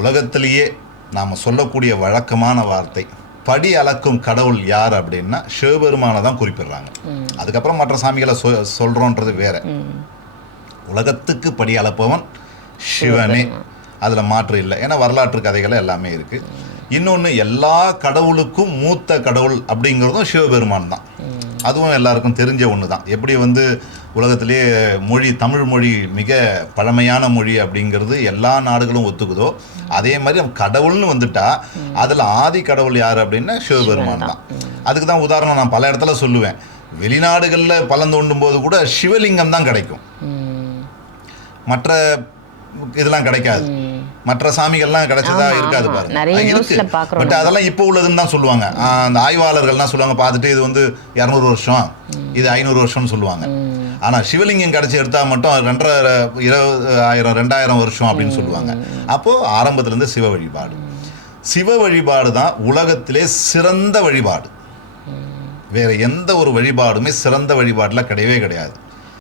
உலகத்திலேயே நாம் சொல்லக்கூடிய வழக்கமான வார்த்தை படி அளக்கும் கடவுள் யார் அப்படின்னா சிவபெருமானை தான் குறிப்பிடுறாங்க. அதுக்கப்புறம் மற்ற சாமிகளை சொ சொல்கிறோன்றது வேற. உலகத்துக்கு படி அளப்பவன் சிவனே. அதில் மாற்று இல்லை. ஏன்னா வரலாற்று கதைகள் எல்லாமே இருக்குது இன்னொன்று எல்லா கடவுளுக்கும் மூத்த கடவுள் அப்படிங்கிறதும் சிவபெருமான் தான். அதுவும் எல்லாருக்கும் தெரிஞ்ச ஒன்று தான் எப்படி வந்து உலகத்திலேயே மொழி தமிழ் மொழி மிக பழமையான மொழி அப்படிங்கிறது எல்லா நாடுகளும் ஒத்துக்குதோ அதே மாதிரி கடவுள்னு வந்துட்டா அதில் ஆதி கடவுள் யார் அப்படின்னா சிவபெருமான் தான். அதுக்கு தான் உதாரணம் நான் பல இடத்துல சொல்லுவேன். வெளிநாடுகளில் பலன் தோண்டும் போது கூட சிவலிங்கம் தான் கிடைக்கும். மற்ற இதெல்லாம் கிடைக்காது. மற்ற சாமிகள்லாம் கிடைச்சதா இருக்காது. பாருங்க. இருக்கு. பட் அதெல்லாம் இப்போ உள்ளதுன்னு தான் சொல்லுவாங்க. அந்த ஆய்வாளர்கள்லாம் சொல்லுவாங்க பார்த்துட்டு இது வந்து இரநூறு வருஷம். இது ஐநூறு வருஷம்னு சொல்லுவாங்க. ஆனா சிவலிங்கம் கிடைச்சி எடுத்தா மட்டும் ரெண்டரை இருபது ஆயிரம் ரெண்டாயிரம் வருஷம் அப்படின்னு சொல்லுவாங்க. அப்போ ஆரம்பத்துல இருந்து சிவ வழிபாடு. சிவ வழிபாடு தான் உலகத்திலே சிறந்த வழிபாடு. வேற எந்த ஒரு வழிபாடுமே சிறந்த வழிபாடுல கிடையவே கிடையாது.